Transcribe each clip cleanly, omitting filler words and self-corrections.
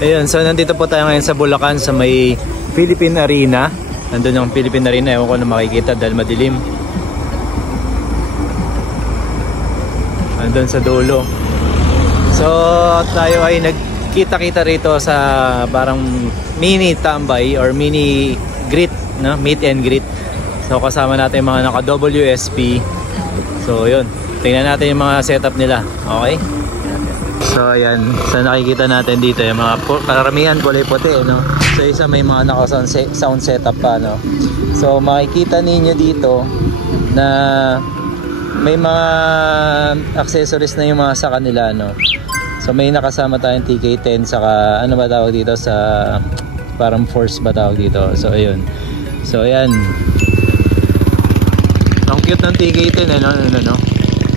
Ayun, so nandito po tayo ngayon sa Bulacan sa may Philippine Arena. Nandun yung Philippine Arena, ewan ko na makikita dahil madilim. Nandun sa dulo. So tayo ay nagkita-kita rito sa parang mini tambay or mini greet, no? Meet and greet. So kasama natin yung mga naka WSP. So yun, tingnan natin yung mga setup nila. Okay? So ayan, so nakikita natin dito yung mga karamihan kulay puti, no? So isa may mga naka sound setup pa, no? So makikita ninyo dito na may mga accessories na yung mga sa kanila, no? So may nakasama tayong TK10 saka ano ba tawag dito sa parang force ba tawag dito. So ayun. So ayan. Ang cute ng TK10, no?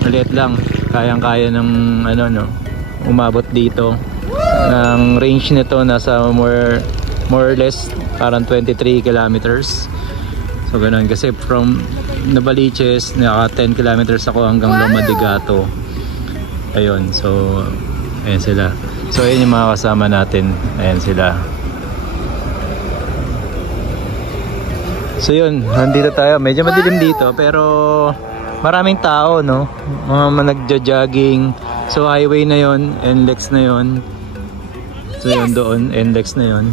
Maliit lang. Kayang-kaya ng ano, no? Umabot dito. Ang range nito nasa more or less parang 23 kilometers. So ganun, kasi from Navaliches naka 10 kilometers ako hanggang Lomadigato. Ayun, so ayan sila. So ayun yung mga kasama natin. Ayan sila. So yun, nandito tayo. Medyo madilim dito pero maraming tao, no? Mga nagja-jogging. So highway na yon, NLEX na yon. So yun doon, NLEX na yon.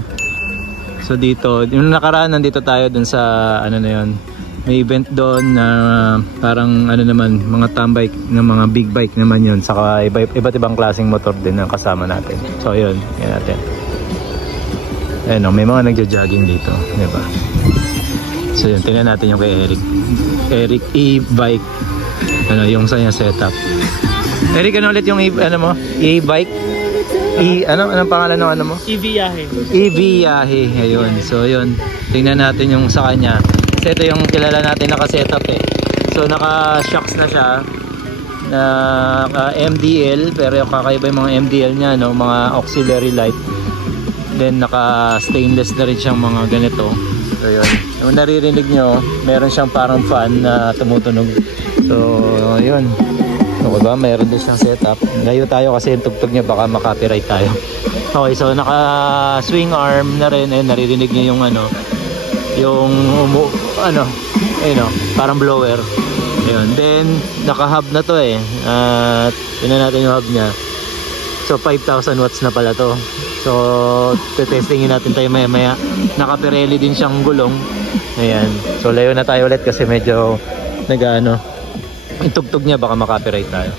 So dito, yung nakaraan nandito tayo dun sa ano na yon. May event doon na parang ano naman, mga tambay ng mga big bike naman yon. Saka iba't ibang klaseng motor din ang kasama natin. So yun, yan natin. Ayun, no, may mga nagja-jogging dito, di ba? So yun, tingnan natin yung kay Eric e-bike. Ano, yung sa niya setup. Eric, ano ulit yung ano mo? E-bike? Anong pangalan ng ano mo? EViahe. EViahe, ayun. So yun, tingnan natin yung sa kanya. Kasi ito yung kilala natin naka-setup eh. So naka-shocks na siya. Na MDL, pero yung kakaiba yung mga MDL niya, no? Mga auxiliary light. Then naka-stainless na rin siyang mga ganito. So yun, yung naririnig nyo, meron siyang parang fan na tumutunog. So yun. So diba, meron din siyang setup. Layo tayo kasi yung tugtog niya baka makapiright tayo. Okay, so naka swing arm na rin. Eh, naririnig niya yung ano, yung parang blower. Ayun. Then naka hub na to eh. At tingnan natin yung hub niya. So 5,000 watts na pala to. So testingin natin tayo maya. Naka Pirelli din siyang gulong. Ayan. So layo na tayo ulit kasi medyo yung tugtog niya baka makapiright tayo.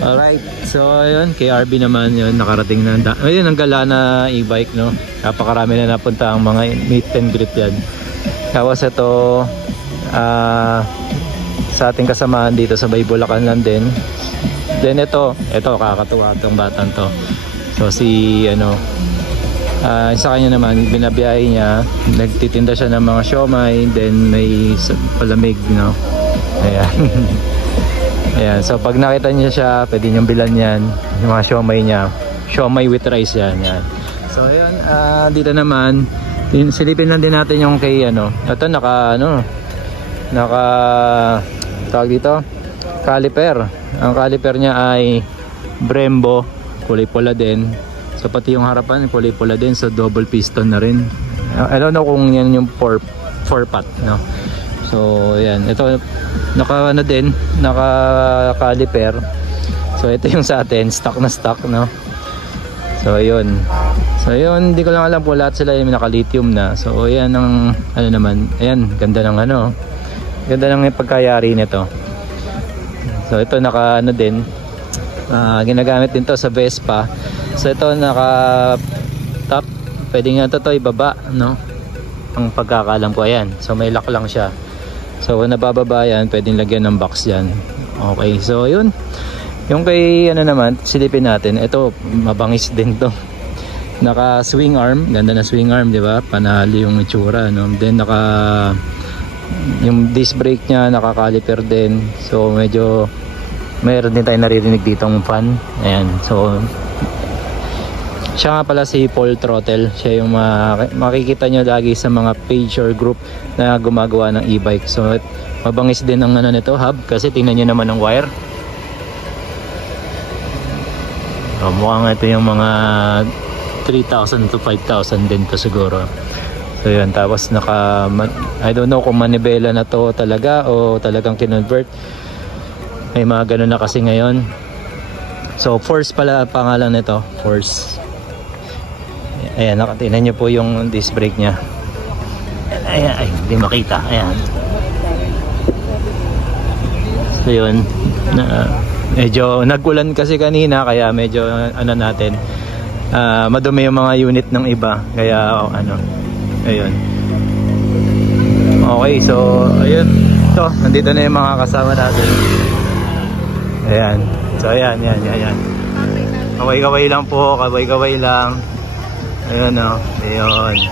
Alright, so ayun, kay RB naman yun, nakarating na. Ayun, ang gala na e-bike, no? Napakarami na napunta ang mga meet and greet yan. Tapos ito, sa ating kasamaan dito sa Bulacan lang din. Then ito kakatuwa itong batang to. So si, sa kanya naman, binabiyahe niya, nagtitinda siya ng mga siomay, then may palamig, no? Ayan. Ayan, so pag nakita niyo siya, pwede niyong bilan yan. Yung mga siomay niya. Siomay with rice yan. So ayan, dito naman, silipin lang din natin yung kay ito naka tawag dito, caliper. Ang caliper niya ay Brembo, kulay pula din. So pati yung harapan, kulay pula din. So double piston na rin. I don't know kung yan yung 4-pot, no? So ayan, ito naka caliper. So ito yung sa atin, stock na stock, no? So ayun, hindi ko lang alam po, lahat sila yung naka lithium na. So ayan ang naman, ayan, ganda ng ganda ng pagkayari nito. So ito naka din, ginagamit din to sa Vespa. So ito naka top, pwede nga to ibaba, no? Ang pagkakalam ko, ayan, so may lock lang siya. So nabababa yan, pwedeng lagyan ng box yan. Okay, so yun. Yung kay naman, silipin natin. Ito, mabangis din to. Naka swing arm, ganda na swing arm, di ba? Panalo yung itsura, no? Then yung disc brake niya, naka caliper din. So medyo mayroon din tayo naririnig ditong fan. Ayan, so siya nga pala si Paul Throttle. Siya yung makikita nyo lagi sa mga page or group na gumagawa ng e-bike. So mabangis din ang nito, hub, kasi tingnan nyo naman ang wire. So mukhang ito yung mga 3,000 to 5,000 din to siguro. So yun, tapos I don't know kung manibela na to talaga o talagang kinonvert. May mga ganun na kasi ngayon. So Force pala pangalan nito, Force. Ayan, tingnan nyo po yung disc brake nya. Ayan, ay, hindi makita. Ayan. So yun, medyo nag-ulan kasi kanina, kaya medyo ano natin, madumi yung mga unit ng iba, kaya ano, ayun. Okay, so ayun, ito, nandito na yung mga kasama natin. Ayan, so ayan. Kaway-kaway lang po, kaway-kaway lang. Ayun o, ayun.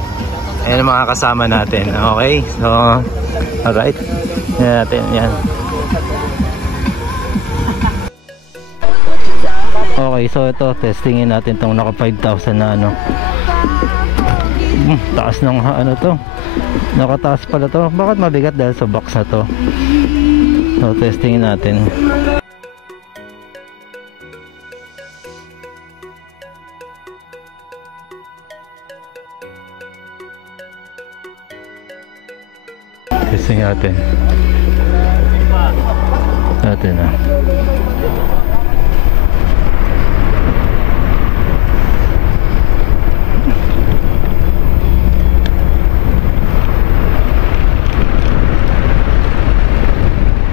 Ayan ang mga kasama natin. Okay, so alright, ayan natin, yan. Okay, so ito, testingin natin itong naka 5,000 na ano. Taas ng ano to, nakataas pala to. Bakit mabigat? Dahil sa box na to. So testingin natin. Testing natin na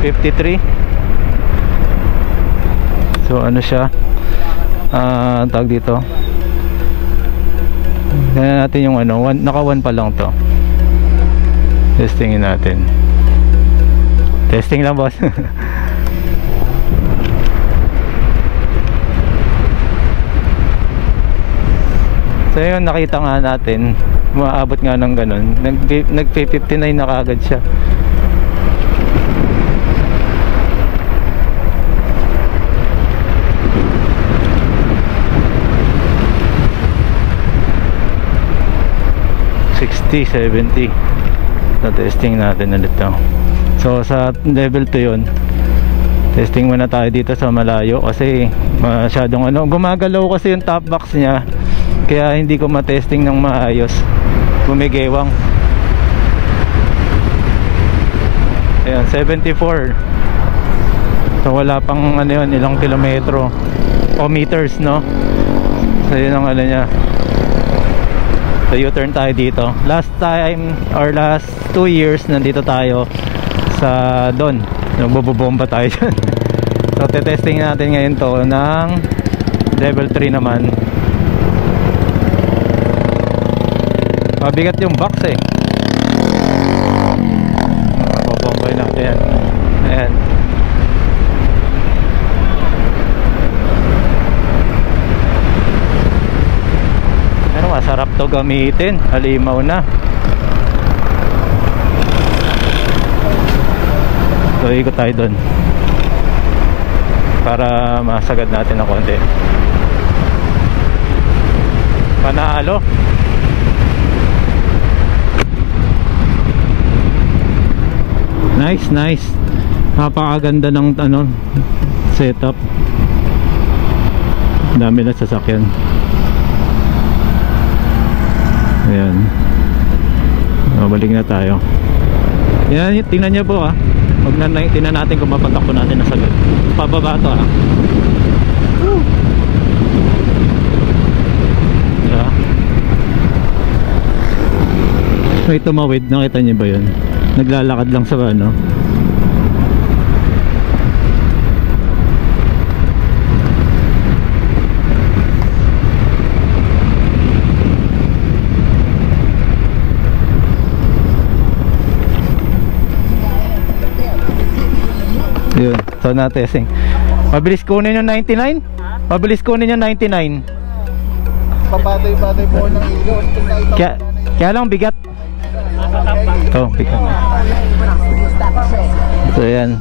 53. So ano siya, tawag dito, kaya natin yung ano, naka 1 pa lang to. Testingin natin. Testing lang, boss. So yun, nakita nga natin, maabot nga ng ganun. Nag-59 na kaagad siya. $60, $70. So testing natin ulit to. So sa level 2 yun, testing muna tayo dito sa malayo kasi masyadong ano, gumagalaw kasi yung top box niya, kaya hindi ko matesting ng maayos, gumigewang. Ayan, 74. So wala pang ano yun, ilang kilometro o meters, no? So yun ang ano niya. So U-turn tayo dito. Last time or last 2 years nandito tayo sa Don. Nagbobomba tayo dyan. So testing natin ngayon to ng level 3 naman. Mabigat yung box eh. Bobombay natin yan. Ayan. Masarap to gamitin, halimaw na. So ikot tayo doon para masagad natin ng konti. Panalo. Nice. Napakaganda ng ano, setup. Dami na sasakyan. Ayan. Balik na tayo. Yan, tingnan niyo po tingnan natin kung mapatakbo natin na sagad. Pababa to Yeah. May tumawid, nakita niyo ba yun? Naglalakad lang sa ano. Yun, so na-testing. Mabilis kunin yung 99? Mabilis kunin yung 99. Pabatay-batay po ng ilo. Kaya lang bigat. Bigat. So yan,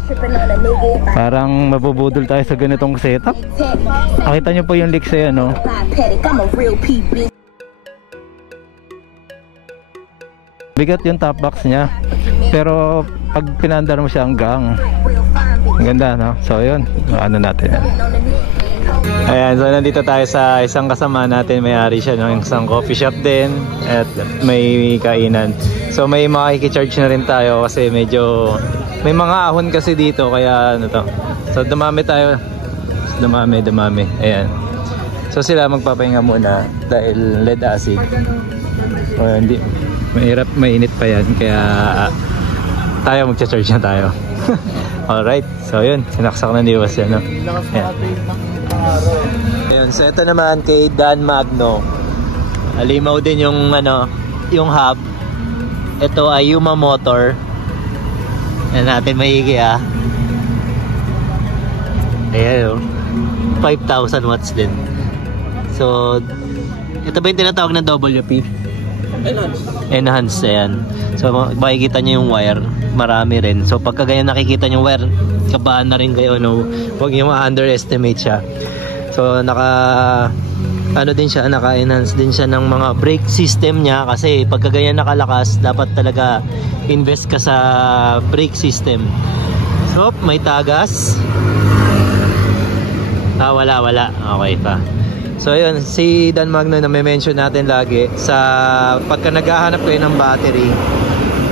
parang mabubudol tayo sa ganitong setup. Nakita nyo po yung leaks eh, ano. Bigat yung top box nya, pero pag pinandar mo siya hanggang, ang ganda, no? So yun, ano natin yan. Ayan, so nandito tayo sa isang kasama natin, may-ari siya ng isang coffee shop din at may kainan. So may makikicharge na rin tayo kasi medyo may mga ahon kasi dito kaya ano to. So dumami tayo. Dumami. Ayan. So sila magpapahinga muna dahil lead acid. O hindi mahirap, mainit pa yan kaya tayo magcha-charge na tayo. Alright, so yun, sinaksak na Diwas yan, no? Ayan. Ayun, so ito naman kay Dan Magno. Alimaw din yung ano, yung hub. Ito ay Yuma motor. Yan natin maigi ah. Ayan, 5,000 watts din. So ito ba yung tinatawag na WP? Enhanced, ayan. So makikita nyo yung wire, marami rin. So pagka ganyan nakikita nyo wire, kabahan na rin kayo, no? Huwag nyo ma-underestimate siya. So ano din siya, naka-enhance din siya ng mga brake system niya kasi pagka ganyan nakalakas, dapat talaga invest ka sa brake system. So may tagas. Wala. Okay pa. So ayun, si Dan Magno na may mention natin lagi sa pagka naghahanap kayo ng battery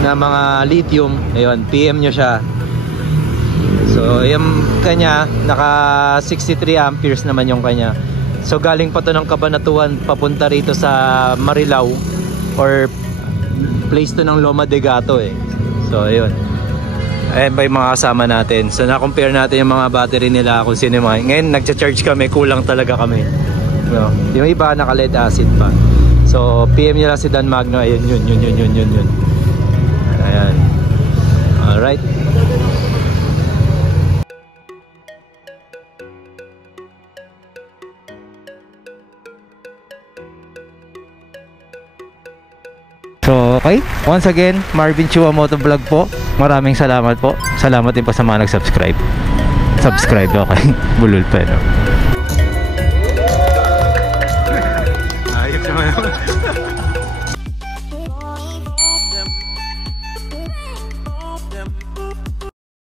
na mga lithium, ayun, PM nyo siya. So yung kanya, naka 63 amperes naman yung kanya. So galing pa to ng Cabanatuan papunta rito sa Marilao or place to ng Loma de Gato eh. So ayun. Ayan pa yung mga kasama natin. So na-compare natin yung mga battery nila kung sino yung mga. Ngayon nagcha-charge kami, kulang talaga kami. So, yung iba naka lead acid pa. So PM nyo lang si Dan Magno. Ayun yun. Ayan. Alright. So okay, once again, Marvin Chua Motovlog po. Maraming salamat po. Salamat din po sa mga nag-subscribe. Subscribe, okay. Bulol pa, no?